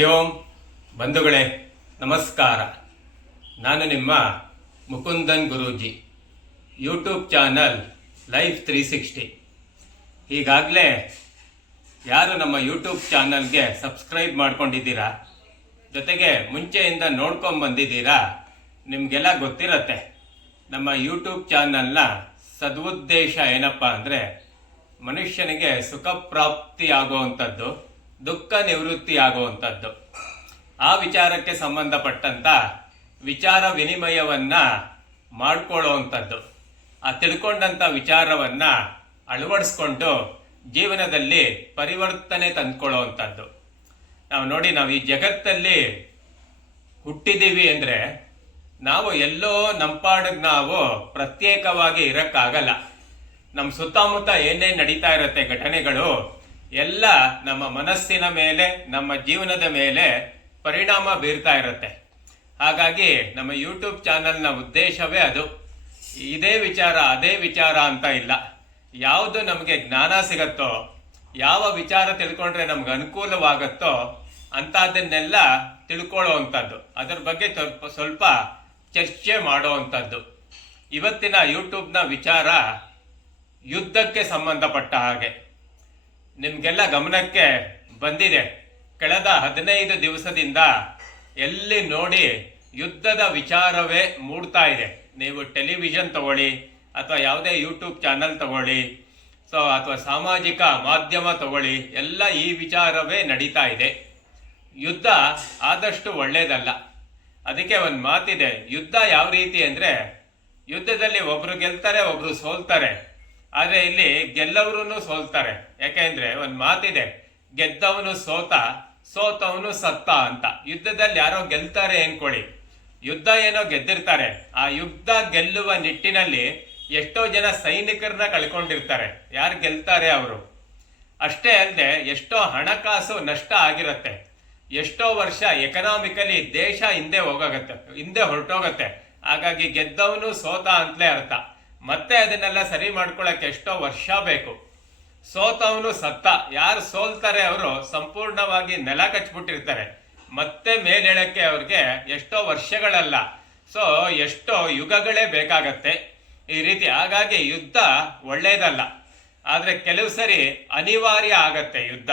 ಹರಿ ಬಂಧುಗಳೇ, ನಮಸ್ಕಾರ. ನಾನು ನಿಮ್ಮ Mukundan Guruji. YouTube channel life three sixty ಈಗಾಗಲೇ ಯಾರು ನಮ್ಮ ಯೂಟ್ಯೂಬ್ ಚಾನಲ್ಗೆ ಸಬ್ಸ್ಕ್ರೈಬ್ ಮಾಡ್ಕೊಂಡಿದ್ದೀರಾ? ಜೊತೆಗೆ ಮುಂಚೆಯಿಂದ ನೋಡ್ಕೊಂಡು ಬಂದಿದ್ದೀರಾ? ನಿಮಗೆಲ್ಲ ಗೊತ್ತಿರತ್ತೆ. ನಮ್ಮ ಯೂಟ್ಯೂಬ್ ಚಾನಲ್ನ ಸದುದ್ದೇಶ ಏನಪ್ಪ ಅಂದರೆ ಮನುಷ್ಯನಿಗೆ ಸುಖ ಪ್ರಾಪ್ತಿ ಆಗುವಂಥದ್ದು. ದುಃಖ ನಿವೃತ್ತಿ ಆಗುವಂಥದ್ದು. ಆ ವಿಚಾರಕ್ಕೆ ಸಂಬಂಧಪಟ್ಟಂತ ವಿಚಾರ ವಿನಿಮಯವನ್ನ ಮಾಡಿಕೊಳ್ಳುವಂಥದ್ದು. ಆ ತಿಳ್ಕೊಂಡಂಥ ವಿಚಾರವನ್ನ ಅಳವಡಿಸ್ಕೊಂಡು ಜೀವನದಲ್ಲಿ ಪರಿವರ್ತನೆ ತಂದ್ಕೊಳ್ಳುವಂಥದ್ದು. ನಾವು ನೋಡಿ ನಾವು ಈ ಜಗತ್ತಲ್ಲಿ ಹುಟ್ಟಿದ್ದೀವಿ ಅಂದ್ರೆ ನಾವು ಎಲ್ಲೋ ನಂಪಾಡಿಗೆ ನಾವು ಪ್ರತ್ಯೇಕವಾಗಿ ಇರೋಕ್ಕಾಗಲ್ಲ. ನಮ್ಮ ಸುತ್ತಮುತ್ತ ಏನೇನು ನಡೀತಾ ಇರುತ್ತೆ ಘಟನೆಗಳು ಎಲ್ಲ ನಮ್ಮ ಮನಸ್ಸಿನ ಮೇಲೆ, ನಮ್ಮ ಜೀವನದ ಮೇಲೆ ಪರಿಣಾಮ ಬೀರ್ತಾ ಇರುತ್ತೆ. ಹಾಗಾಗಿ ನಮ್ಮ ಯೂಟ್ಯೂಬ್ ಚಾನಲ್ನ ಉದ್ದೇಶವೇ ಅದು. ಇದೇ ವಿಚಾರ, ಅದೇ ವಿಚಾರ ಅಂತ ಇಲ್ಲ. ಯಾವುದು ನಮಗೆ ಜ್ಞಾನ ಸಿಗತ್ತೋ, ಯಾವ ವಿಚಾರ ತಿಳ್ಕೊಂಡ್ರೆ ನಮ್ಗೆ ಅನುಕೂಲವಾಗತ್ತೋ ಅಂಥದ್ದನ್ನೆಲ್ಲ ತಿಳ್ಕೊಳ್ಳೋವಂಥದ್ದು ಅದ್ರ ಬಗ್ಗೆ ಸ್ವಲ್ಪ ಸ್ವಲ್ಪ ಚರ್ಚೆ ಮಾಡೋವಂಥದ್ದು ಇವತ್ತಿನ ಯೂಟ್ಯೂಬ್ನ ವಿಚಾರ ಯುದ್ಧಕ್ಕೆ ಸಂಬಂಧಪಟ್ಟ ಹಾಗೆ. ನಿಮ್ಗೆಲ್ಲ ಗಮನಕ್ಕೆ ಬಂದಿದೆ. ಕಳೆದ ಹದಿನೈದು ದಿವಸದಿಂದ ಎಲ್ಲಿ ನೋಡಿ ಯುದ್ಧದ ವಿಚಾರವೇ ಮೂಡ್ತಾ ಇದೆ. ನೀವು ಟೆಲಿವಿಷನ್ ತಗೊಳ್ಳಿ, ಅಥವಾ ಯಾವುದೇ ಯೂಟ್ಯೂಬ್ ಚಾನಲ್ ತಗೊಳ್ಳಿ, ಸೊ, ಅಥವಾ ಸಾಮಾಜಿಕ ಮಾಧ್ಯಮ ತಗೊಳ್ಳಿ, ಎಲ್ಲ ಈ ವಿಚಾರವೇ ನಡೀತಾ ಇದೆ. ಯುದ್ಧ ಆದಷ್ಟು ಒಳ್ಳೇದಲ್ಲ. ಅದಕ್ಕೆ ಒಂದು ಮಾತಿದೆ, ಯುದ್ಧ ಯಾವ ರೀತಿ ಅಂದ್ರೆ ಯುದ್ಧದಲ್ಲಿ ಒಬ್ರು ಗೆಲ್ತಾರೆ, ಒಬ್ರು ಸೋಲ್ತಾರೆ. ಆದ್ರೆ ಇಲ್ಲಿ ಗೆಲ್ಲವರು ಸೋಲ್ತಾರೆ. ಯಾಕೆಂದ್ರೆ ಒಂದು ಮಾತಿದೆ, ಗೆದ್ದವನು ಸೋತ, ಸೋತವನು ಸತ್ತ ಅಂತ. ಯುದ್ಧದಲ್ಲಿ ಯಾರೋ ಗೆಲ್ತಾರೆ ಅನ್ಕೊಳ್ಳಿ. ಯುದ್ಧ ಏನೋ ಗೆದ್ದಿರ್ತಾರೆ. ಆ ಯುದ್ಧ ಗೆಲ್ಲುವ ನಿಟ್ಟಿನಲ್ಲಿ ಎಷ್ಟೋ ಜನ ಸೈನಿಕರನ್ನ ಕಳ್ಕೊಂಡಿರ್ತಾರೆ. ಯಾರು ಗೆಲ್ತಾರೆ ಅವರು? ಅಷ್ಟೇ ಅಲ್ಲದೆ ಎಷ್ಟೋ ಹಣಕಾಸು ನಷ್ಟ ಆಗಿರತ್ತೆ. ಎಷ್ಟೋ ವರ್ಷ ಎಕನಾಮಿಕಲಿ ದೇಶ ಹಿಂದೆ ಹೋಗೋಗತ್ತೆ, ಹಿಂದೆ ಹೊರಟೋಗತ್ತೆ. ಹಾಗಾಗಿ ಗೆದ್ದವನು ಸೋತ ಅಂತಲೇ ಅರ್ಥ. ಮತ್ತೆ ಅದನ್ನೆಲ್ಲ ಸರಿ ಮಾಡ್ಕೊಳಕ್ಕೆ ಎಷ್ಟೋ ವರ್ಷ ಬೇಕು. ಸೋತವನು ಸತ್ತ. ಯಾರು ಸೋಲ್ತಾರೆ ಅವರು ಸಂಪೂರ್ಣವಾಗಿ ನೆಲ ಕಚ್ಬಿಟ್ಟಿರ್ತಾರೆ. ಮತ್ತೆ ಮೇಲೇಳಕ್ಕೆ ಅವ್ರಿಗೆ ಎಷ್ಟೋ ವರ್ಷಗಳಲ್ಲ. ಸೊ, ಎಷ್ಟೋ ಯುಗಗಳೇ ಬೇಕಾಗತ್ತೆ. ಈ ರೀತಿ ಹಾಗಾಗಿ ಯುದ್ಧ ಒಳ್ಳೇದಲ್ಲ. ಆದರೆ ಕೆಲವು ಸರಿ ಅನಿವಾರ್ಯ ಆಗತ್ತೆ ಯುದ್ಧ.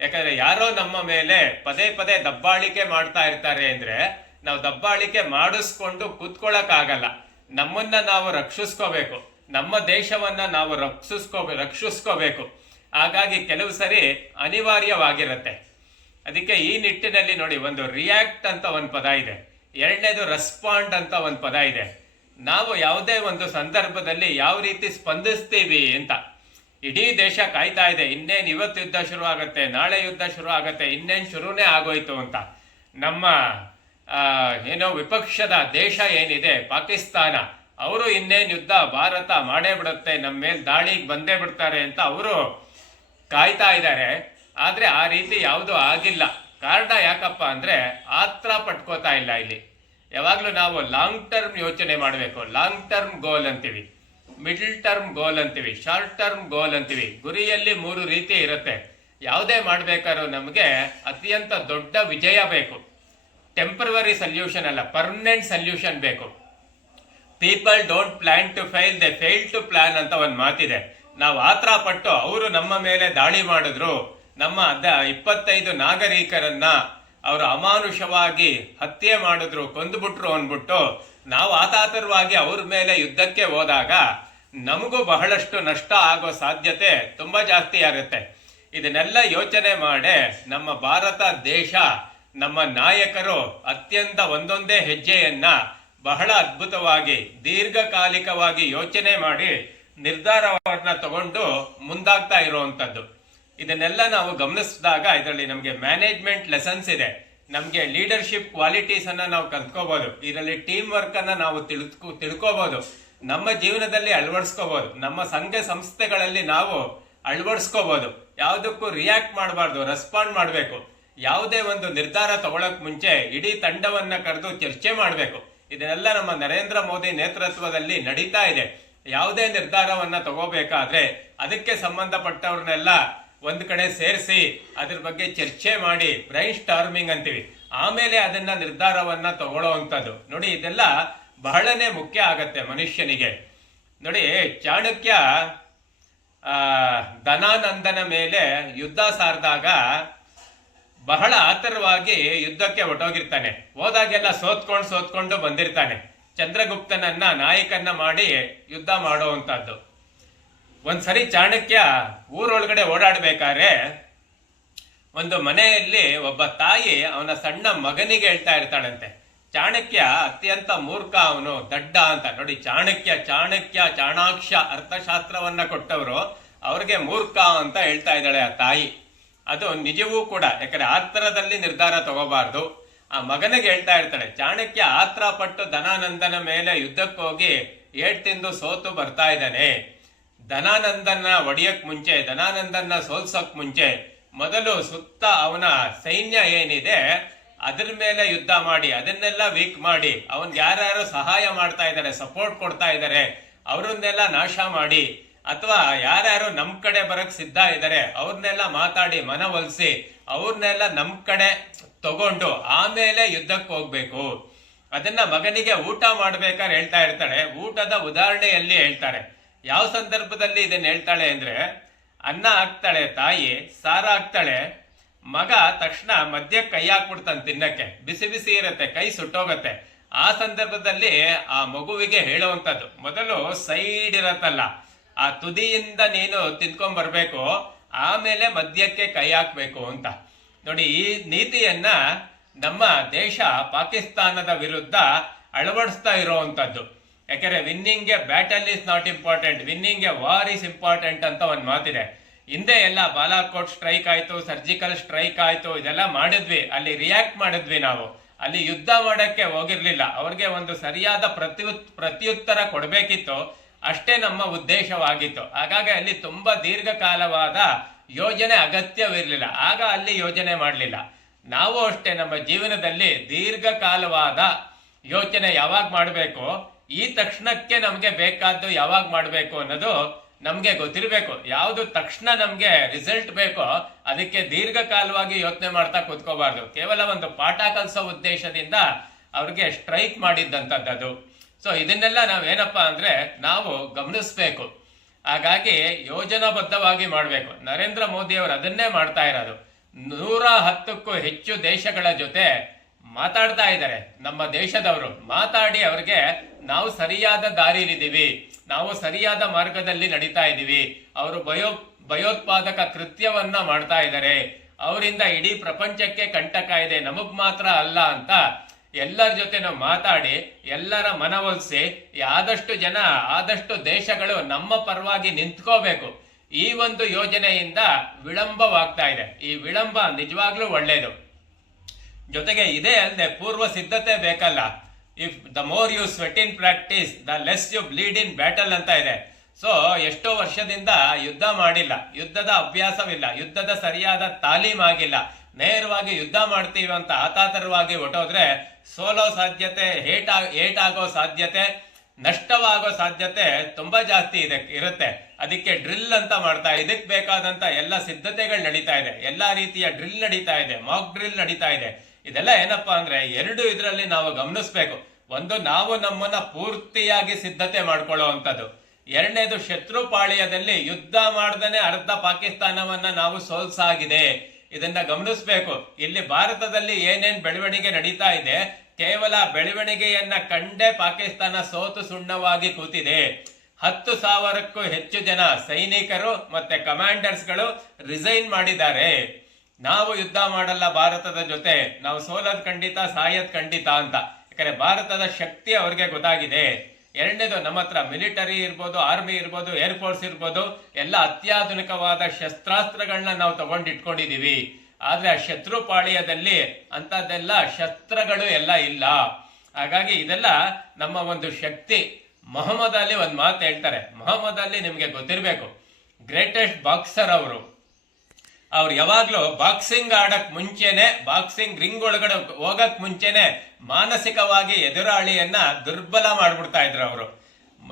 ಯಾಕಂದ್ರೆ ಯಾರೋ ನಮ್ಮ ಮೇಲೆ ಪದೇ ಪದೇ ದಬ್ಬಾಳಿಕೆ ಮಾಡ್ತಾ ಇರ್ತಾರೆ ಅಂದ್ರೆ ನಾವು ದಬ್ಬಾಳಿಕೆ ಮಾಡಿಸ್ಕೊಂಡು ಕೂತ್ಕೊಳ್ಳೋಕ್ಕಾಗಲ್ಲ ನಮ್ಮನ್ನ ನಾವು ರಕ್ಷಿಸ್ಕೋಬೇಕು. ನಮ್ಮ ದೇಶವನ್ನ ನಾವು ರಕ್ಷಿಸ್ಕೋ ರಕ್ಷಿಸ್ಕೋಬೇಕು. ಹಾಗಾಗಿ ಕೆಲವು ಸರಿ ಅನಿವಾರ್ಯವಾಗಿರುತ್ತೆ. ಅದಕ್ಕೆ ಈ ನಿಟ್ಟಿನಲ್ಲಿ ನೋಡಿ, ಒಂದು ರಿಯಾಕ್ಟ್ ಅಂತ ಒಂದು ಪದ ಇದೆ. ಎರಡನೇದು ರೆಸ್ಪಾಂಡ್ ಅಂತ ಒಂದು ಪದ ಇದೆ. ನಾವು ಯಾವುದೇ ಒಂದು ಸಂದರ್ಭದಲ್ಲಿ ಯಾವ ರೀತಿ ಸ್ಪಂದಿಸ್ತೀವಿ ಅಂತ. ಇಡೀ ದೇಶ ಕಾಯ್ತಾ ಇದೆ, ಇನ್ನೇನು ಇವತ್ತು ಯುದ್ಧ ಶುರು ಆಗುತ್ತೆ ನಾಳೆ ಯುದ್ಧ ಶುರು ಆಗುತ್ತೆ ಇನ್ನೇನು ಶುರುನೇ ಆಗೋಯ್ತು ಅಂತ. ನಮ್ಮ ಏನೋ ವಿಪಕ್ಷದ ದೇಶ ಏನಿದೆ? ಪಾಕಿಸ್ತಾನ. ಅವರು ಇನ್ನೇನು ಯುದ್ಧ ಭಾರತ ಮಾಡೇ ಬಿಡುತ್ತೆ ನಮ್ಮ ಮೇಲೆ ದಾಳಿಗೆ ಬಂದೇ ಬಿಡ್ತಾರೆ ಅಂತ ಅವರು ಕಾಯ್ತಾ ಇದ್ದಾರೆ. ಆದರೆ ಆ ರೀತಿ ಯಾವುದೂ ಆಗಿಲ್ಲ. ಕಾರಣ ಯಾಕಪ್ಪ ಅಂದ್ರೆ ಆತ್ರ ಪಟ್ಕೋತಾ ಇಲ್ಲ ಇಲ್ಲಿ. ಯಾವಾಗಲೂ ನಾವು ಲಾಂಗ್ ಟರ್ಮ್ ಯೋಚನೆ ಮಾಡಬೇಕು. ಲಾಂಗ್ ಟರ್ಮ್ ಗೋಲ್ ಅಂತೀವಿ. ಮಿಡ್ಲ್ ಟರ್ಮ್ ಗೋಲ್ ಅಂತೀವಿ. ಶಾರ್ಟ್ ಟರ್ಮ್ ಗೋಲ್ ಅಂತೀವಿ. ಗುರಿಯಲ್ಲಿ ಮೂರು ರೀತಿ ಇರುತ್ತೆ. ಯಾವುದೇ ಮಾಡ್ಬೇಕಾದ್ರೂ ನಮಗೆ ಅತ್ಯಂತ ದೊಡ್ಡ ವಿಜಯ ಬೇಕು. ಟೆಂಪರವರಿ ಸೊಲ್ಯೂಷನ್ ಅಲ್ಲ ಪರ್ಮನೆಂಟ್ ಸೊಲ್ಯೂಷನ್ ಬೇಕು. People don't plan to fail they fail to plan ಅಂತ ಒಂದು ಮಾತಿದೆ. ನಾವು ಆತ್ರ ಪಟ್ಟು ಅವರು ನಮ್ಮ ಮೇಲೆ ದಾಳಿ ಮಾಡಿದ್ರು, ನಮ್ಮ ಅದ ಇಪ್ಪತ್ತೈದು ನಾಗರಿಕರನ್ನ ಅವರು ಅಮಾನುಷವಾಗಿ ಹತ್ಯೆ ಮಾಡಿದ್ರು, ಕೊಂದುಬಿಟ್ರು ಅಂದ್ಬಿಟ್ಟು ನಾವು ಆತಾತರವಾಗಿ ಅವ್ರ ಮೇಲೆ ಯುದ್ಧಕ್ಕೆ ಹೋದಾಗ ನಮಗೂ ಬಹಳಷ್ಟು ನಷ್ಟ ಆಗೋ ಸಾಧ್ಯತೆ ತುಂಬಾ ಜಾಸ್ತಿ ಆಗುತ್ತೆ. ಇದನ್ನೆಲ್ಲ ಯೋಚನೆ ಮಾಡಿ ನಮ್ಮ ಭಾರತ ದೇಶ ನಮ್ಮ ನಾಯಕರು ಅತ್ಯಂತ ಒಂದೊಂದೇ ಹೆಜ್ಜೆಯನ್ನ ಬಹಳ ಅದ್ಭುತವಾಗಿ, ದೀರ್ಘಕಾಲಿಕವಾಗಿ ಯೋಚನೆ ಮಾಡಿ ನಿರ್ಧಾರವನ್ನ ತಗೊಂಡು ಮುಂದಾಗ್ತಾ ಇರುವಂತದ್ದು. ಇದನ್ನೆಲ್ಲ ನಾವು ಗಮನಿಸಿದಾಗ ಇದರಲ್ಲಿ ನಮಗೆ ಮ್ಯಾನೇಜ್ಮೆಂಟ್ ಲೆಸನ್ಸ್ ಇದೆ. ನಮಗೆ ಲೀಡರ್ಶಿಪ್ ಕ್ವಾಲಿಟೀಸ್ ಅನ್ನ ನಾವು ಕಲ್ತ್ಕೋಬಹುದು ಇದರಲ್ಲಿ ಟೀಮ್ ವರ್ಕ್ ಅನ್ನ ನಾವು ತಿಳ್ಕೊ ತಿಳ್ಕೋಬಹುದು ನಮ್ಮ ಜೀವನದಲ್ಲಿ ಅಳವಡಿಸ್ಕೋಬಹುದು ನಮ್ಮ ಸಂಘ ಸಂಸ್ಥೆಗಳಲ್ಲಿ ನಾವು ಅಳವಡಿಸ್ಕೋಬಹುದು ಯಾವುದಕ್ಕೂ ರಿಯಾಕ್ಟ್ ಮಾಡಬಾರ್ದು ರೆಸ್ಪಾಂಡ್ ಮಾಡಬೇಕು. ಯಾವುದೇ ಒಂದು ನಿರ್ಧಾರ ತಗೊಳಕ್ ಮುಂಚೆ ಇಡೀ ತಂಡವನ್ನ ಕರೆದು ಚರ್ಚೆ ಮಾಡಬೇಕು. ಇದನ್ನೆಲ್ಲ ನಮ್ಮ ನರೇಂದ್ರ ಮೋದಿ ನೇತೃತ್ವದಲ್ಲಿ ನಡೀತಾ ಇದೆ. ಯಾವುದೇ ನಿರ್ಧಾರವನ್ನ ತಗೋಬೇಕಾದ್ರೆ ಅದಕ್ಕೆ ಸಂಬಂಧಪಟ್ಟವ್ರನ್ನೆಲ್ಲ ಒಂದ್ ಕಡೆ ಸೇರಿಸಿ ಅದ್ರ ಬಗ್ಗೆ ಚರ್ಚೆ ಮಾಡಿ ಬ್ರೈನ್ ಸ್ಟಾರ್ಮಿಂಗ್ ಅಂತೀವಿ. ಆಮೇಲೆ ಅದನ್ನ ನಿರ್ಧಾರವನ್ನ ತಗೊಳ್ಳೋವಂಥದ್ದು ನೋಡಿ, ಇದೆಲ್ಲ ಬಹಳನೇ ಮುಖ್ಯ ಆಗತ್ತೆ ಮನುಷ್ಯನಿಗೆ. ನೋಡಿ, ಚಾಣಕ್ಯ, ಆ, ಧನಾನಂದನ ಮೇಲೆ ಯುದ್ಧ ಸಾರಿದಾಗ ಬಹಳ ಆತರವಾಗಿ ಯುದ್ಧಕ್ಕೆ ಹೊಟ್ಟೋಗಿರ್ತಾನೆ ಹೋದಾಗೆಲ್ಲ ಸೋತ್ಕೊಂಡು ಸೋತ್ಕೊಂಡು ಬಂದಿರ್ತಾನೆ. ಚಂದ್ರಗುಪ್ತನನ್ನ, ನಾಯಕನ್ನ ಮಾಡಿ ಯುದ್ಧ ಮಾಡುವಂತದ್ದು ಒಂದ್ಸರಿ ಚಾಣಕ್ಯ ಊರೊಳಗಡೆ ಓಡಾಡ್ಬೇಕಾದ್ರೆ ಒಂದು ಮನೆಯಲ್ಲಿ ಒಬ್ಬ ತಾಯಿ ಅವನ ಸಣ್ಣ ಮಗನಿಗೆ ಹೇಳ್ತಾ ಇರ್ತಾಳಂತೆ. ಚಾಣಕ್ಯ ಅತ್ಯಂತ ಮೂರ್ಖ ಅವನು, ದಡ್ಡ ಅಂತ. ನೋಡಿ, ಚಾಣಕ್ಯ ಚಾಣಕ್ಯ, ಚಾಣಾಕ್ಷ ಅರ್ಥಶಾಸ್ತ್ರವನ್ನ ಕೊಟ್ಟವರು ಅವ್ರಿಗೆ ಮೂರ್ಖ ಅಂತ ಹೇಳ್ತಾ ಇದ್ದಾಳೆ ಆ ತಾಯಿ. ಅದು ನಿಜವೂ ಕೂಡ. ಯಾಕಂದ್ರೆ ಆತ್ರದಲ್ಲಿ ನಿರ್ಧಾರ ತಗೋಬಾರ್ದು. ಆ ಮಗನಿಗೆ ಹೇಳ್ತಾ ಇರ್ತಾಳೆ ಚಾಣಕ್ಯ ಆತ್ರ ಪಟ್ಟು ಧನಾನಂದನ ಮೇಲೆ ಯುದ್ಧಕ್ಕೋಗಿ ಏಟ್ ತಿಂದು ಸೋತು ಬರ್ತಾ ಇದ್ದಾನೆ. ಧನಾನಂದನ ಒಡೆಯಕ್ ಮುಂಚೆ ಧನಾನಂದನ ಸೋಲ್ಸಕ್ ಮುಂಚೆ ಮೊದಲು ಸುತ್ತ ಅವನ ಸೈನ್ಯ ಏನಿದೆ, ಅದ್ರ ಮೇಲೆ ಯುದ್ಧ ಮಾಡಿ, ಅದನ್ನೆಲ್ಲ ವೀಕ್ ಮಾಡಿ, ಅವನ್ ಯಾರ್ಯಾರು ಸಹಾಯ ಮಾಡ್ತಾ ಇದ್ದಾರೆ, ಸಪೋರ್ಟ್ ಕೊಡ್ತಾ ಇದ್ದಾರೆ, ಅವರನ್ನೆಲ್ಲ ನಾಶ ಮಾಡಿ ಅಥವಾ ಯಾರ್ಯಾರು ನಮ್ ಕಡೆ ಬರಕ್ ಸಿದ್ಧ ಇದ್ದಾರೆ ಅವ್ರನ್ನೆಲ್ಲ ಮಾತಾಡಿ ಮನವೊಲಿಸಿ, ಅವ್ರನ್ನೆಲ್ಲ ನಮ್ ಕಡೆ ತಗೊಂಡು ಆಮೇಲೆ ಯುದ್ಧಕ್ಕೆ ಹೋಗ್ಬೇಕು. ಅದನ್ನ ಮಗನಿಗೆ ಊಟ ಮಾಡ್ಬೇಕಾದ್ರೆ ಹೇಳ್ತಾ ಇರ್ತಾಳೆ. ಊಟದ ಉದಾಹರಣೆಯಲ್ಲಿ ಹೇಳ್ತಾರೆ. ಯಾವ ಸಂದರ್ಭದಲ್ಲಿ ಇದನ್ನ ಹೇಳ್ತಾಳೆ ಅಂದ್ರೆ, ಅನ್ನ ಹಾಕ್ತಾಳೆ ತಾಯಿ, ಸಾರ ಹಾಕ್ತಾಳೆ, ಮಗ ತಕ್ಷಣ ಮಧ್ಯ ಕೈ ಹಾಕ್ಬಿಡ್ತಾನೆ ತಿನ್ನಕ್ಕೆ. ಬಿಸಿ ಬಿಸಿ ಇರುತ್ತೆ, ಕೈ ಸುಟ್ಟೋಗತ್ತೆ. ಆ ಸಂದರ್ಭದಲ್ಲಿ ಆ ಮಗುವಿಗೆ ಹೇಳುವಂಥದ್ದು. ಮೊದಲು ಸೈಡ್ ಇರತ್ತಲ್ಲ. ಆ ತುದಿಯಿಂದ ನೀನು ತಿನ್ಕೊಂಡ್ ಬರ್ಬೇಕು ಆಮೇಲೆ ಮದ್ಯಕ್ಕೆ ಕೈ ಹಾಕ್ಬೇಕು ಅಂತ. ನೋಡಿ, ಈ ನೀತಿಯನ್ನ ನಮ್ಮ ದೇಶ ಪಾಕಿಸ್ತಾನದ ವಿರುದ್ಧ ಅಳವಡಿಸ್ತಾ ಇರುವಂತದ್ದು ಯಾಕಂದ್ರೆ winning a battle is not important winning a war is important ಅಂತ ಒಂದು ಮಾತಿದೆ. ಹಿಂದೆ ಎಲ್ಲ ಬಾಲಾಕೋಟ್ ಸ್ಟ್ರೈಕ್ ಆಯ್ತು ಸರ್ಜಿಕಲ್ ಸ್ಟ್ರೈಕ್ ಆಯ್ತು, ಇದೆಲ್ಲ ಮಾಡಿದ್ವಿ. ಅಲ್ಲಿ ರಿಯಾಕ್ಟ್ ಮಾಡಿದ್ವಿ ನಾವು. ಅಲ್ಲಿ ಯುದ್ಧ ಮಾಡಕ್ಕೆ ಹೋಗಿರ್ಲಿಲ್ಲ. ಅವ್ರಿಗೆ ಒಂದು ಸರಿಯಾದ ಪ್ರತಿಯುತ್, ಪ್ರತ್ಯುತ್ತರ ಕೊಡ್ಬೇಕಿತ್ತು. ಅಷ್ಟೇ ನಮ್ಮ ಉದ್ದೇಶವಾಗಿತ್ತು. ಹಾಗಾಗಿ ಅಲ್ಲಿ ತುಂಬಾ ದೀರ್ಘಕಾಲವಾದ ಯೋಜನೆ ಅಗತ್ಯವಿರಲಿಲ್ಲ. ಆಗ ಅಲ್ಲಿ ಯೋಜನೆ ಮಾಡಲಿಲ್ಲ. ನಾವು ಅಷ್ಟೇ, ನಮ್ಮ ಜೀವನದಲ್ಲಿ ದೀರ್ಘಕಾಲವಾದ ಯೋಚನೆ ಯಾವಾಗ ಮಾಡಬೇಕು, ಈ ತಕ್ಷಣಕ್ಕೆ ನಮಗೆ ಬೇಕಾದ್ದು ಯಾವಾಗ ಮಾಡಬೇಕು ಅನ್ನೋದು ನಮಗೆ ಗೊತ್ತಿರಬೇಕು. ಯಾವುದು ತಕ್ಷಣ ನಮಗೆ ರಿಸಲ್ಟ್ ಬೇಕೋ ಅದಕ್ಕೆ ದೀರ್ಘಕಾಲವಾಗಿ ಯೋಚನೆ ಮಾಡ್ತಾ ಕೂತ್ಕೋಬಾರ್ದು. ಕೇವಲ ಒಂದು ಪಾಠ ಕಲಿಸೋ ಉದ್ದೇಶದಿಂದ ಅವ್ರಿಗೆ ಸ್ಟ್ರೈಕ್ ಮಾಡಿದ್ದಂಥದ್ದು ಸೊ ಇದನ್ನೆಲ್ಲ ನಾವೇನಪ್ಪ ಅಂದ್ರೆ ನಾವು ಗಮನಿಸ್ಬೇಕು. ಹಾಗಾಗಿ ಯೋಜನಾಬದ್ಧವಾಗಿ ಮಾಡಬೇಕು. ನರೇಂದ್ರ ಮೋದಿ ಅವರು ಅದನ್ನೇ ಮಾಡ್ತಾ ಇರೋದು. ನೂರ ಹತ್ತಕ್ಕೂ ಹೆಚ್ಚು ದೇಶಗಳ ಜೊತೆ ಮಾತಾಡ್ತಾ ಇದ್ದಾರೆ. ನಮ್ಮ ದೇಶದವರು. ಮಾತಾಡಿ ಅವ್ರಿಗೆ ನಾವು ಸರಿಯಾದ ದಾರಿಲಿದ್ದೀವಿ ನಾವು ಸರಿಯಾದ ಮಾರ್ಗದಲ್ಲಿ ನಡೀತಾ ಇದ್ದೀವಿ. ಅವರು ಭಯೋ ಭಯೋತ್ಪಾದಕ ಕೃತ್ಯವನ್ನ ಮಾಡ್ತಾ ಇದ್ದಾರೆ. ಅವರಿಂದ ಇಡೀ ಪ್ರಪಂಚಕ್ಕೆ ಕಂಟಕ ಇದೆ. ನಮಗ್ ಮಾತ್ರ ಅಲ್ಲ ಅಂತ ಎಲ್ಲರ ಜೊತೆ ನಾವು ಮಾತಾಡಿ, ಎಲ್ಲರ ಮನವೊಲಿಸಿ ಆದಷ್ಟು ಜನ, ಆದಷ್ಟು ದೇಶಗಳು ನಮ್ಮ ಪರವಾಗಿ ನಿಂತ್ಕೋಬೇಕು. ಈ ಒಂದು ಯೋಜನೆಯಿಂದ ವಿಳಂಬವಾಗ್ತಾ ಇದೆ. ಈ ವಿಳಂಬ ನಿಜವಾಗ್ಲೂ ಒಳ್ಳೇದು. ಜೊತೆಗೆ ಇದೇ ಅಲ್ಲದೆ ಪೂರ್ವ ಸಿದ್ಧತೆ ಬೇಕಲ್ಲ. If the more you sweat in practice the less you bleed in battle ಅಂತ ಇದೆ. ಸೊ ಎಷ್ಟೋ ವರ್ಷದಿಂದ ಯುದ್ಧ ಮಾಡಿಲ್ಲ. ಯುದ್ಧದ ಅಭ್ಯಾಸವಿಲ್ಲ. ಯುದ್ಧದ ಸರಿಯಾದ ತಾಲೀಮ್ ಆಗಿಲ್ಲ ನೇರವಾಗಿ ಯುದ್ಧ ಮಾಡ್ತೀವಿ ಅಂತ ಆತಾತರವಾಗಿ ಹೊಟ್ಟೋದ್ರೆ ಸೋಲೋ ಸಾಧ್ಯತೆ, ಹೇಟ್, ಏಟಾಗೋ ಸಾಧ್ಯತೆ, ನಷ್ಟವಾಗೋ ಸಾಧ್ಯತೆ ತುಂಬಾ ಜಾಸ್ತಿ ಇದೆ, ಇರುತ್ತೆ. ಅದಕ್ಕೆ ಡ್ರಿಲ್ ಅಂತ ಮಾಡ್ತಾ, ಇದಕ್ಕೆ ಬೇಕಾದಂತ ಎಲ್ಲ ಸಿದ್ಧತೆಗಳು ನಡೀತಾ ಇದೆ. ಎಲ್ಲಾ ರೀತಿಯ ಡ್ರಿಲ್ ನಡೀತಾ ಇದೆ ಮಾಕ್ ಡ್ರಿಲ್ ನಡೀತಾ ಇದೆ. ಇದೆಲ್ಲ ಏನಪ್ಪಾ ಅಂದ್ರೆ ಎರಡು ಇದರಲ್ಲಿ ನಾವು ಗಮನಿಸ್ಬೇಕು. ಒಂದು, ನಾವು ನಮ್ಮನ್ನ ಪೂರ್ತಿಯಾಗಿ ಸಿದ್ಧತೆ ಮಾಡ್ಕೊಳ್ಳುವಂಥದ್ದು. ಎರಡನೇದು ಶತ್ರು ಪಾಳ್ಯದಲ್ಲಿ ಯುದ್ಧ ಮಾಡ್ದನೆ ಅರ್ಧ ಪಾಕಿಸ್ತಾನವನ್ನ ನಾವು ಸೋಲ್ಸಾಗಿದೆ. ಇದನ್ನ ಗಮನಿಸಬೇಕು. ಇಲ್ಲಿ ಭಾರತದಲ್ಲಿ ಏನೇನ್ ಬೆಳವಣಿಗೆ ನಡೀತಾ ಇದೆ, ಕೇವಲ ಬೆಳವಣಿಗೆಯನ್ನ ಕಂಡೇ ಪಾಕಿಸ್ತಾನ ಸೋತು ಸುಣ್ಣವಾಗಿ ಕೂತಿದೆ. ಹತ್ತು ಸಾವಿರಕ್ಕೂ ಹೆಚ್ಚು ಜನ ಸೈನಿಕರು ಮತ್ತೆ ಕಮಾಂಡರ್ಸ್ಗಳು ರಿಸೈನ್ ಮಾಡಿದ್ದಾರೆ. ನಾವು ಯುದ್ಧ ಮಾಡಲ್ಲ ಭಾರತದ ಜೊತೆ, ನಾವು ಸೋಲದ್ ಖಂಡಿತ, ಸಾಯದ್ ಖಂಡಿತ ಅಂತ. ಯಾಕಂದ್ರೆ ಭಾರತದ ಶಕ್ತಿ ಅವ್ರಿಗೆ ಗೊತ್ತಾಗಿದೆ. ಎರಡನೇದು ನಮ್ಮ ಹತ್ರ ಮಿಲಿಟರಿ ಇರ್ಬೋದು, ಆರ್ಮಿ ಇರ್ಬೋದು, ಏರ್ ಫೋರ್ಸ್ ಇರ್ಬೋದು, ಎಲ್ಲ ಅತ್ಯಾಧುನಿಕವಾದ ಶಸ್ತ್ರಾಸ್ತ್ರಗಳನ್ನ ನಾವು ತಗೊಂಡಿಟ್ಕೊಂಡಿದ್ದೀವಿ ಆದರೆ ಆ ಶತ್ರು ಪಾಳ್ಯದಲ್ಲಿ ಅಂಥದ್ದೆಲ್ಲ ಶಸ್ತ್ರಗಳು ಎಲ್ಲ ಇಲ್ಲ. ಹಾಗಾಗಿ ಇದೆಲ್ಲ ನಮ್ಮ ಒಂದು ಶಕ್ತಿ. ಮೊಹಮ್ಮದ್ ಅಲ್ಲಿ ಒಂದು ಮಾತು ಹೇಳ್ತಾರೆ. ಮೊಹಮ್ಮದ್ ಅಲ್ಲಿ ನಿಮಗೆ ಗೊತ್ತಿರಬೇಕು. ಗ್ರೇಟೆಸ್ಟ್ ಬಾಕ್ಸರ್ ಅವರು. ಅವ್ರು ಯಾವಾಗ್ಲೂ ಬಾಕ್ಸಿಂಗ್ ಆಡಕ್ ಮುಂಚೆನೆ ಬಾಕ್ಸಿಂಗ್ ರಿಂಗ್ ಒಳಗಡೆ ಹೋಗಕ್ ಮುಂಚೆನೆ ಮಾನಸಿಕವಾಗಿ ಎದುರಾಳಿಯನ್ನ ದುರ್ಬಲ ಮಾಡ್ಬಿಡ್ತಾ ಇದ್ರು ಅವರು.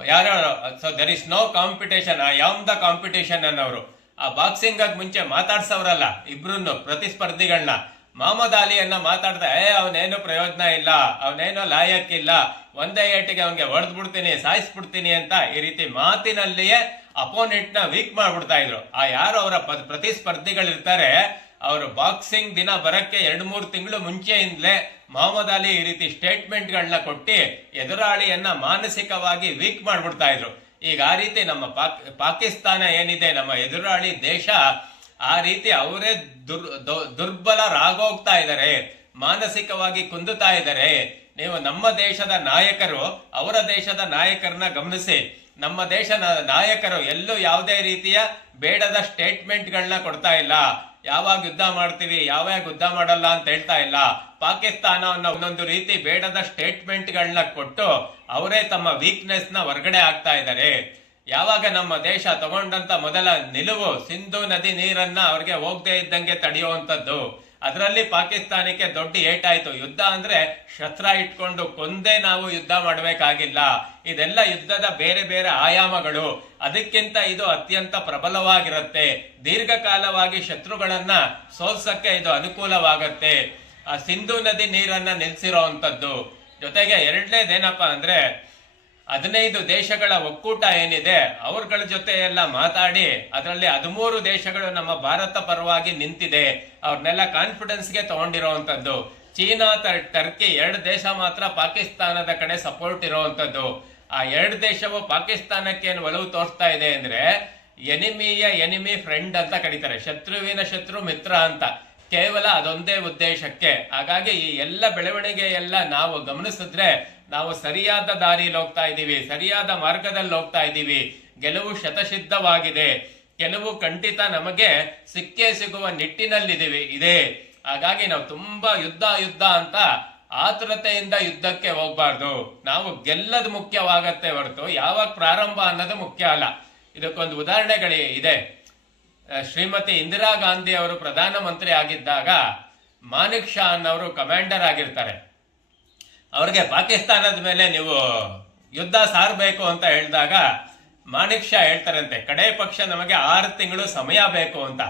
ಯಾರು so there is no competition am the competition ಅನ್ನೋರು ಆ ಬಾಕ್ಸಿಂಗ್ ಆಗ ಮುಂಚೆ ಮಾತಾಡ್ಸವ್ರಲ್ಲ ಇಬ್ರು ಪ್ರತಿಸ್ಪರ್ಧಿಗಳನ್ನ ಮೊಹಮ್ಮದ್ ಅಲಿಯನ್ನ ಮಾತಾಡ್ದ, ಏ, ಅವನೇನು ಪ್ರಯೋಜನ ಇಲ್ಲ, ಅವನೇನು ಲಾಯಕ್ಕಿಲ್ಲ ಒಂದೇ ಏಟಿಗೆ ಅವನಿಗೆ ಹೊಡೆದ್ ಬಿಡ್ತೀನಿ ಸಾಯಿಸ್ಬಿಡ್ತೀನಿ ಅಂತ ಈ ರೀತಿ ಮಾತಿನಲ್ಲಿಯೇ ಅಪೋನೆಂಟ್ನ ವೀಕ್ ಮಾಡ್ಬಿಡ್ತಾ ಇದ್ರು. ಆ ಯಾರು ಅವರ ಪ್ರತಿಸ್ಪರ್ಧಿಗಳಿರ್ತಾರೆ, ಅವರು ಬಾಕ್ಸಿಂಗ್ ದಿನ ಬರಕ್ಕೆ ಎರಡ್ ಮೂರು ತಿಂಗಳು ಮುಂಚೆಯಿಂದಲೇ ಮೊಹಮ್ಮದ್ ಅಲಿ ಈ ರೀತಿ ಸ್ಟೇಟ್ಮೆಂಟ್ ಕೊಟ್ಟು ಕೊಟ್ಟಿ ಎದುರಾಳಿಯನ್ನ ಮಾನಸಿಕವಾಗಿ ವೀಕ್ ಮಾಡ್ಬಿಡ್ತಾ ಇದ್ರು. ಈಗ ಆ ರೀತಿ ನಮ್ಮ ಪಾಕ್, ಪಾಕಿಸ್ತಾನ ಏನಿದೆ, ನಮ್ಮ ಎದುರಾಳಿ ದೇಶ ಆ ರೀತಿ ಅವರೇ ದುರ್ ದುರ್ಬಲರಾಗೋಗ್ತಾ ಇದ್ದಾರೆ. ಮಾನಸಿಕವಾಗಿ ಕುಂದುತ್ತಾ ಇದ್ದಾರೆ. ನೀವು ನಮ್ಮ ದೇಶದ ನಾಯಕರು, ಅವರ ದೇಶದ ನಾಯಕರನ್ನ ಗಮನಿಸಿ. ನಮ್ಮ ದೇಶದ ನಾಯಕರು ಎಲ್ಲೂ ಯಾವುದೇ ರೀತಿಯ ಬೇಡದ ಸ್ಟೇಟ್ಮೆಂಟ್ಗಳನ್ನ ಕೊಡ್ತಾ ಇಲ್ಲ. ಯಾವಾಗ ಯುದ್ಧ ಮಾಡ್ತೀವಿ, ಯಾವಾಗ ಯುದ್ಧ ಮಾಡಲ್ಲ ಅಂತ ಹೇಳ್ತಾ ಇಲ್ಲ. ಪಾಕಿಸ್ತಾನವನ್ನ ಒಂದೊಂದು ರೀತಿ ಬೇಡದ ಸ್ಟೇಟ್ಮೆಂಟ್ಗಳನ್ನ ಕೊಟ್ಟು ಅವರೇ ತಮ್ಮ ವೀಕ್ನೆಸ್ನ ಹೊರಗಡೆ ಆಗ್ತಾ ಇದ್ದಾರೆ. ಯಾವಾಗ ನಮ್ಮ ದೇಶ ತಗೊಂಡಂತ ಮೊದಲ ನಿಲುವು ಸಿಂಧು ನದಿ ನೀರನ್ನ ಅವ್ರಿಗೆ ಹೋಗದೆ ಇದ್ದಂಗೆ ತಡೆಯುವಂತದ್ದು ಅದರಲ್ಲಿ ಪಾಕಿಸ್ತಾನಕ್ಕೆ ದೊಡ್ಡ ಏಟಾಯ್ತು. ಯುದ್ಧ ಅಂದ್ರೆ ಶಸ್ತ್ರ ಇಟ್ಕೊಂಡು ಕೊಂದೇ ನಾವು ಯುದ್ಧ ಮಾಡಬೇಕಾಗಿಲ್ಲ. ಇದೆಲ್ಲ ಯುದ್ಧದ ಬೇರೆ ಬೇರೆ ಆಯಾಮಗಳು. ಅದಕ್ಕಿಂತ ಇದು ಅತ್ಯಂತ ಪ್ರಬಲವಾಗಿರುತ್ತೆ. ದೀರ್ಘಕಾಲವಾಗಿ ಶತ್ರುಗಳನ್ನ ಸೋಲ್ಸಕ್ಕೆ ಇದು ಅನುಕೂಲವಾಗತ್ತೆ. ಆ ಸಿಂಧು ನದಿ ನೀರನ್ನ ನಿಲ್ಸಿರೋವಂಥದ್ದು ಜೊತೆಗೆ ಎರಡನೇದೇನಪ್ಪ ಅಂದ್ರೆ ಹದಿನೈದು ದೇಶಗಳ ಒಕ್ಕೂಟ ಏನಿದೆ, ಅವ್ರಗಳ ಜೊತೆ ಎಲ್ಲ ಮಾತಾಡಿ, ಅದರಲ್ಲಿ ಹದಿಮೂರು ದೇಶಗಳು ನಮ್ಮ ಭಾರತ ಪರವಾಗಿ ನಿಂತಿದೆ. ಅವ್ರನ್ನೆಲ್ಲ ಕಾನ್ಫಿಡೆನ್ಸ್ಗೆ ತಗೊಂಡಿರೋವಂಥದ್ದು ಚೀನಾ ಟರ್ಕಿ ಎರಡು ದೇಶ ಮಾತ್ರ ಪಾಕಿಸ್ತಾನದ ಕಡೆ ಸಪೋರ್ಟ್ ಇರೋವಂಥದ್ದು ಆ ಎರಡು ದೇಶವು ಪಾಕಿಸ್ತಾನಕ್ಕೆ ಏನು ಒಲವು ತೋರಿಸ್ತಾ ಇದೆ ಅಂದ್ರೆ ಎನಿಮಿಯ ಎನಿಮಿ ಫ್ರೆಂಡ್ ಅಂತ ಕರೀತಾರೆ. ಶತ್ರುವಿನ ಶತ್ರು ಮಿತ್ರ ಅಂತ. ಕೇವಲ ಅದೊಂದೇ ಉದ್ದೇಶಕ್ಕೆ. ಹಾಗಾಗಿ ಈ ಎಲ್ಲ ಬೆಳವಣಿಗೆ ಎಲ್ಲ ನಾವು ಗಮನಿಸಿದ್ರೆ ನಾವು ಸರಿಯಾದ ದಾರಿಯಲ್ಲಿ ಹೋಗ್ತಾ ಇದ್ದೀವಿ, ಸರಿಯಾದ ಮಾರ್ಗದಲ್ಲಿ ಹೋಗ್ತಾ ಇದ್ದೀವಿ. ಗೆಲುವು ಶತಸಿದ್ಧವಾಗಿದೆ. ಕೆಲವು ಖಂಡಿತ ನಮಗೆ ಸಿಕ್ಕೇ ಸಿಗುವ ನಿಟ್ಟಿನಲ್ಲಿದ್ದೀವಿ, ಇದೆ. ಹಾಗಾಗಿ ನಾವು ತುಂಬಾ ಯುದ್ಧ ಯುದ್ಧ ಅಂತ ಆತುರತೆಯಿಂದ ಯುದ್ಧಕ್ಕೆ ಹೋಗ್ಬಾರ್ದು. ನಾವು ಗೆಲ್ಲದು ಮುಖ್ಯವಾಗತ್ತೆ ಹೊರತು ಯಾವಾಗ ಪ್ರಾರಂಭ ಅನ್ನೋದು ಮುಖ್ಯ ಅಲ್ಲ. ಇದಕ್ಕೊಂದು ಉದಾಹರಣೆಗಳೇ ಇದೆ. ಶ್ರೀಮತಿ ಇಂದಿರಾ ಗಾಂಧಿ ಅವರು ಪ್ರಧಾನಮಂತ್ರಿ ಆಗಿದ್ದಾಗ ಮಾನಿಕ್ ಶಾ ಅನ್ನೋರು ಕಮಾಂಡರ್ ಆಗಿರ್ತಾರೆ. ಅವ್ರಿಗೆ ಪಾಕಿಸ್ತಾನದ ಮೇಲೆ ನೀವು ಯುದ್ಧ ಸಾರಬೇಕು ಅಂತ ಹೇಳಿದಾಗ ಮಾಣಿಕ್ ಶಾ ಹೇಳ್ತಾರಂತೆ, ಕಡೆ ಪಕ್ಷ ನಮಗೆ ಆರು ತಿಂಗಳು ಸಮಯ ಬೇಕು ಅಂತ.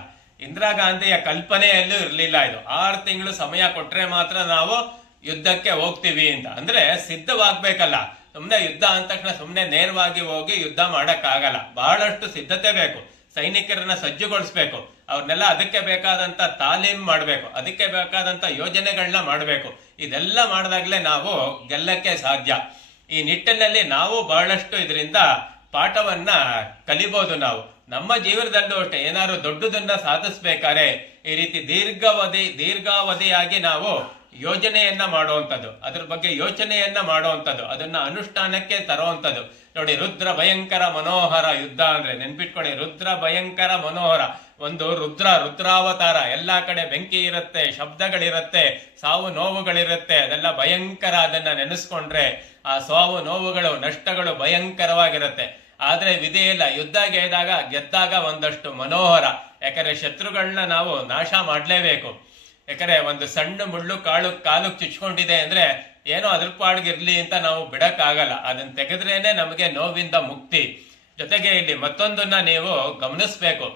ಇಂದಿರಾ ಗಾಂಧಿಯ ಕಲ್ಪನೆಯಲ್ಲೂ ಇರಲಿಲ್ಲ ಇದು. ಆರು ತಿಂಗಳು ಸಮಯ ಕೊಟ್ರೆ ಮಾತ್ರ ನಾವು ಯುದ್ಧಕ್ಕೆ ಹೋಗ್ತೀವಿ ಅಂತ. ಅಂದ್ರೆ ಸಿದ್ಧವಾಗ್ಬೇಕಲ್ಲ. ಸುಮ್ಮನೆ ಯುದ್ಧ ಅಂದ ತಕ್ಷಣ ಸುಮ್ಮನೆ ನೇರವಾಗಿ ಹೋಗಿ ಯುದ್ಧ ಮಾಡಕ್ಕಾಗಲ್ಲ. ಬಹಳಷ್ಟು ಸಿದ್ಧತೆ ಬೇಕು. ಸೈನಿಕರನ್ನ ಸಜ್ಜುಗೊಳಿಸ್ಬೇಕು. ಅವ್ರನ್ನೆಲ್ಲ ಅದಕ್ಕೆ ಬೇಕಾದಂತ ತಾಲೀಮ್ ಮಾಡಬೇಕು, ಅದಕ್ಕೆ ಬೇಕಾದಂತ ಯೋಜನೆಗಳನ್ನ ಮಾಡಬೇಕು. ಇದೆಲ್ಲ ಮಾಡಿದಾಗಲೇ ನಾವು ಗೆಲ್ಲಕ್ಕೆ ಸಾಧ್ಯ. ಈ ನಿಟ್ಟಿನಲ್ಲಿ ನಾವು ಬಹಳಷ್ಟು ಇದರಿಂದ ಪಾಠವನ್ನ ಕಲಿಬಹುದು ನಾವು. ನಮ್ಮ ಜೀವನದಲ್ಲೂ ಅಷ್ಟೇ, ಏನಾದ್ರು ದೊಡ್ಡದನ್ನ ಸಾಧಿಸ್ಬೇಕಾರೆ ಈ ರೀತಿ ದೀರ್ಘಾವಧಿ, ದೀರ್ಘಾವಧಿಯಾಗಿ ನಾವು ಯೋಜನೆಯನ್ನ ಮಾಡುವಂಥದ್ದು, ಅದ್ರ ಬಗ್ಗೆ ಯೋಚನೆಯನ್ನ ಮಾಡುವಂಥದ್ದು, ಅದನ್ನ ಅನುಷ್ಠಾನಕ್ಕೆ ತರುವಂಥದ್ದು. ನೋಡಿ, ರುದ್ರ ಭಯಂಕರ ಮನೋಹರ ಯುದ್ಧ ಅಂದ್ರೆ ನೆನ್ಪಿಟ್ಕೊಳ್ಳಿ, ರುದ್ರ ಭಯಂಕರ ಮನೋಹರ. ಒಂದು ರುದ್ರ, ರುದ್ರಾವತಾರ, ಎಲ್ಲಾ ಕಡೆ ಬೆಂಕಿ ಇರುತ್ತೆ, ಶಬ್ದಗಳಿರುತ್ತೆ, ಸಾವು ನೋವುಗಳಿರುತ್ತೆ, ಅದೆಲ್ಲ ಭಯಂಕರ ಅದನ್ನ ನೆನೆಸ್ಕೊಂಡ್ರೆ ಆ ಸಾವು ನೋವುಗಳು, ನಷ್ಟಗಳು ಭಯಂಕರವಾಗಿರುತ್ತೆ. ಆದ್ರೆ ಇಲ್ಲ, ಯುದ್ಧ ಗೆದ್ದಾಗ ಗೆದ್ದಾಗ ಒಂದಷ್ಟು ಮನೋಹರ. ಯಾಕಂದ್ರೆ ಶತ್ರುಗಳನ್ನ ನಾವು ನಾಶ ಮಾಡ್ಲೇಬೇಕು. ಯಾಕಂದ್ರೆ ಒಂದು ಸಣ್ಣ ಮುಳ್ಳು ಕಾಳು ಕಾಲು ಚುಚ್ಕೊಂಡಿದೆ ಅಂದ್ರೆ ಏನೋ ಅದ್ರ ಪಾಡ್ಗಿರ್ಲಿ ಅಂತ ನಾವು ಬಿಡಕ್ಕಾಗಲ್ಲ. ಅದನ್ನ ತೆಗೆದ್ರೇನೆ ನಮಗೆ ನೋವಿಂದ ಮುಕ್ತಿ. ಜೊತೆಗೆ ಇಲ್ಲಿ ಮತ್ತೊಂದನ್ನ ನೀವು ಗಮನಿಸ್ಬೇಕು.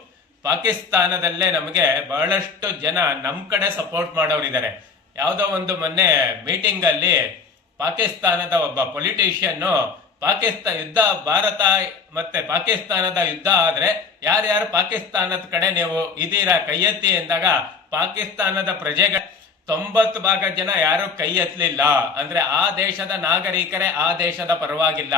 ಪಾಕಿಸ್ತಾನದಲ್ಲೇ ನಮಗೆ ಬಹಳಷ್ಟು ಜನ ನಮ್ಮ ಕಡೆ ಸಪೋರ್ಟ್ ಮಾಡೋರಿದ್ದಾರೆ ಯಾವುದೋ ಒಂದು ಮೊನ್ನೆ ಮೀಟಿಂಗ್ ಅಲ್ಲಿ ಪಾಕಿಸ್ತಾನದ ಒಬ್ಬ ಪೊಲಿಟಿಷಿಯನ್ ಪಾಕಿಸ್ತಾನ ಯುದ್ಧ ಭಾರತ ಮತ್ತೆ ಪಾಕಿಸ್ತಾನದ ಯುದ್ಧ ಆದ್ರೆ ಯಾರ್ಯಾರು ಪಾಕಿಸ್ತಾನದ ಕಡೆ ನೀವು ಇದೀರಾ ಕೈ ಎತ್ತಿ ಎಂದಾಗ ಪಾಕಿಸ್ತಾನದ ಪ್ರಜೆಗಳ ತೊಂಬತ್ತು ಭಾಗ ಜನ ಯಾರು ಕೈ ಎತ್ತಲಿಲ್ಲ. ಅಂದ್ರೆ ಆ ದೇಶದ ನಾಗರಿಕರೇ ಆ ದೇಶದ ಪರವಾಗಿಲ್ಲ.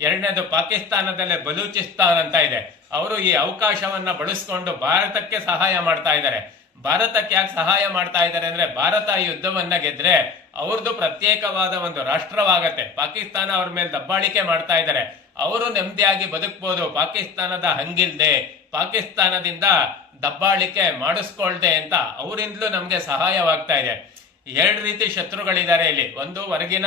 ಎರಡನೇದು ಪಾಕಿಸ್ತಾನದಲ್ಲೇ ಬಲೂಚಿಸ್ತಾನ್ ಅಂತ ಇದೆ. ಅವರು ಈ ಅವಕಾಶವನ್ನ ಬಳಸ್ಕೊಂಡು ಭಾರತಕ್ಕೆ ಸಹಾಯ ಮಾಡ್ತಾ ಇದ್ದಾರೆ. ಭಾರತಕ್ಕೆ ಯಾಕೆ ಸಹಾಯ ಮಾಡ್ತಾ ಇದ್ದಾರೆ ಅಂದ್ರೆ ಭಾರತ ಯುದ್ಧವನ್ನ ಗೆದ್ರೆ ಅವ್ರದ್ದು ಪ್ರತ್ಯೇಕವಾದ ಒಂದು ರಾಷ್ಟ್ರವಾಗತ್ತೆ. ಪಾಕಿಸ್ತಾನ ಅವ್ರ ಮೇಲೆ ದಬ್ಬಾಳಿಕೆ ಮಾಡ್ತಾ ಇದ್ದಾರೆ. ಅವರು ನೆಮ್ಮದಿಯಾಗಿ ಬದುಕ್ಬೋದು. ಪಾಕಿಸ್ತಾನದ ಹಂಗಿಲ್ದೆ ಪಾಕಿಸ್ತಾನದಿಂದ ದಬ್ಬಾಳಿಕೆ ಮಾಡಿಸ್ಕೊಳ್ದೆ ಅಂತ ಅವರಿಂದಲೂ ನಮಗೆ ಸಹಾಯವಾಗ್ತಾ ಇದೆ. ಎರಡು ರೀತಿ ಶತ್ರುಗಳಿದ್ದಾರೆ ಇಲ್ಲಿ. ಒಂದು ಹೊರಗಿನ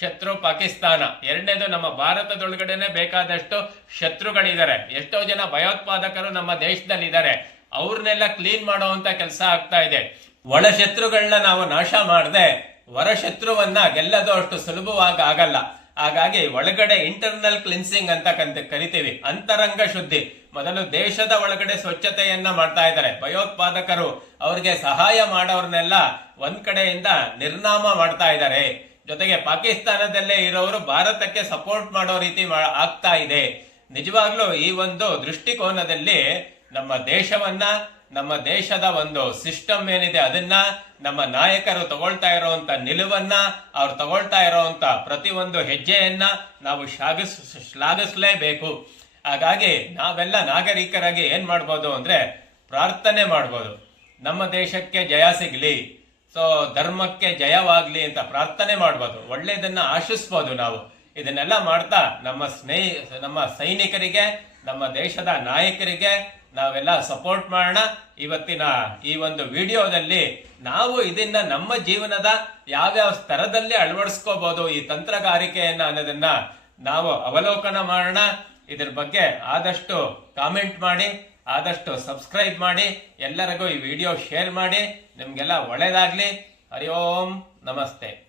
ಶತ್ರು ಪಾಕಿಸ್ತಾನ, ಎರಡನೇದು ನಮ್ಮ ಭಾರತದೊಳಗಡೆನೆ ಬೇಕಾದಷ್ಟು ಶತ್ರುಗಳಿದ್ದಾರೆ. ಎಷ್ಟೋ ಜನ ಭಯೋತ್ಪಾದಕರು ನಮ್ಮ ದೇಶದಲ್ಲಿ ಇದ್ದಾರೆ ಅವ್ರನ್ನೆಲ್ಲ ಕ್ಲೀನ್ ಮಾಡುವಂತ ಕೆಲಸ ಆಗ್ತಾ ಇದೆ. ಒಳ ಶತ್ರುಗಳನ್ನ ನಾವು ನಾಶ ಮಾಡದೆ ಹೊರ ಶತ್ರುವನ್ನ ಗೆಲ್ಲದು ಅಷ್ಟು ಸುಲಭವಾಗಿ ಆಗಲ್ಲ. ಹಾಗಾಗಿ ಒಳಗಡೆ ಇಂಟರ್ನಲ್ ಕ್ಲಿನ್ಸಿಂಗ್ ಅಂತ ಕಂತ ಕರಿತೀವಿ. ಅಂತರಂಗ ಶುದ್ಧಿ. ಮೊದಲು ದೇಶದ ಒಳಗಡೆ ಸ್ವಚ್ಛತೆಯನ್ನ ಮಾಡ್ತಾ ಇದ್ದಾರೆ. ಭಯೋತ್ಪಾದಕರು ಅವ್ರಿಗೆ ಸಹಾಯ ಮಾಡೋರ್ನೆಲ್ಲ ಒಂದ್ ಕಡೆಯಿಂದ ನಿರ್ನಾಮ ಮಾಡ್ತಾ ಇದ್ದಾರೆ. ಜೊತೆಗೆ ಪಾಕಿಸ್ತಾನದಲ್ಲೇ ಇರೋರು ಭಾರತಕ್ಕೆ ಸಪೋರ್ಟ್ ಮಾಡೋ ರೀತಿ ಆಗ್ತಾ ಇದೆ. ನಿಜವಾಗ್ಲೂ ಈ ಒಂದು ದೃಷ್ಟಿಕೋನದಲ್ಲಿ ನಮ್ಮ ದೇಶವನ್ನ ನಮ್ಮ ದೇಶದ ಒಂದು ಸಿಸ್ಟಮ್ ಏನಿದೆ ಅದನ್ನ ನಮ್ಮ ನಾಯಕರು ತಗೊಳ್ತಾ ಇರೋವಂಥ ನಿಲುವನ್ನ ಅವ್ರು ತಗೊಳ್ತಾ ಪ್ರತಿ ಪ್ರತಿಯೊಂದು ಹೆಜ್ಜೆಯನ್ನ ನಾವು ಶ್ಲಾಘಿಸ್, ಶ್ಲಾಘಿಸಲೇಬೇಕು. ಹಾಗಾಗಿ ನಾವೆಲ್ಲ ನಾಗರಿಕರಾಗಿ ಏನ್ ಮಾಡ್ಬೋದು ಅಂದ್ರೆ ಪ್ರಾರ್ಥನೆ ಮಾಡ್ಬೋದು. ನಮ್ಮ ದೇಶಕ್ಕೆ ಜಯ ಸಿಗ್ಲಿ, ಸೊ ಧರ್ಮಕ್ಕೆ ಜಯವಾಗ್ಲಿ ಅಂತ ಪ್ರಾರ್ಥನೆ ಮಾಡ್ಬೋದು. ಒಳ್ಳೆಯದನ್ನ ಆಶಿಸ್ಬೋದು ನಾವು. ಇದನ್ನೆಲ್ಲ ಮಾಡ್ತಾ ನಮ್ಮ ಸ್ನೇಹಿ, ನಮ್ಮ ಸೈನಿಕರಿಗೆ, ನಮ್ಮ ದೇಶದ ನಾಯಕರಿಗೆ ನಾವೆಲ್ಲ ಸಪೋರ್ಟ್ ಮಾಡೋಣ. ಇವತ್ತಿನ ಈ ಒಂದು ವಿಡಿಯೋದಲ್ಲಿ ನಾವು ಇದನ್ನ ನಮ್ಮ ಜೀವನದ ಯಾವ್ಯಾವ ಸ್ತರದಲ್ಲಿ ಅಳವಡಿಸ್ಕೋಬಹುದು ಈ ತಂತ್ರಗಾರಿಕೆಯನ್ನ ಅನ್ನೋದನ್ನ ನಾವು ಅವಲೋಕನ ಮಾಡೋಣ. ಇದ್ರ ಬಗ್ಗೆ ಆದಷ್ಟು ಕಾಮೆಂಟ್ ಮಾಡಿ, ಆದಷ್ಟು ಸಬ್ಸ್ಕ್ರೈಬ್ ಮಾಡಿ, ಎಲ್ಲರಿಗೂ ಈ ವಿಡಿಯೋ ಶೇರ್ ಮಾಡಿ. ನಿಮ್ಗೆಲ್ಲ ಒಳ್ಳೇದಾಗ್ಲಿ. ಹರಿ ಓಂ, ನಮಸ್ತೆ.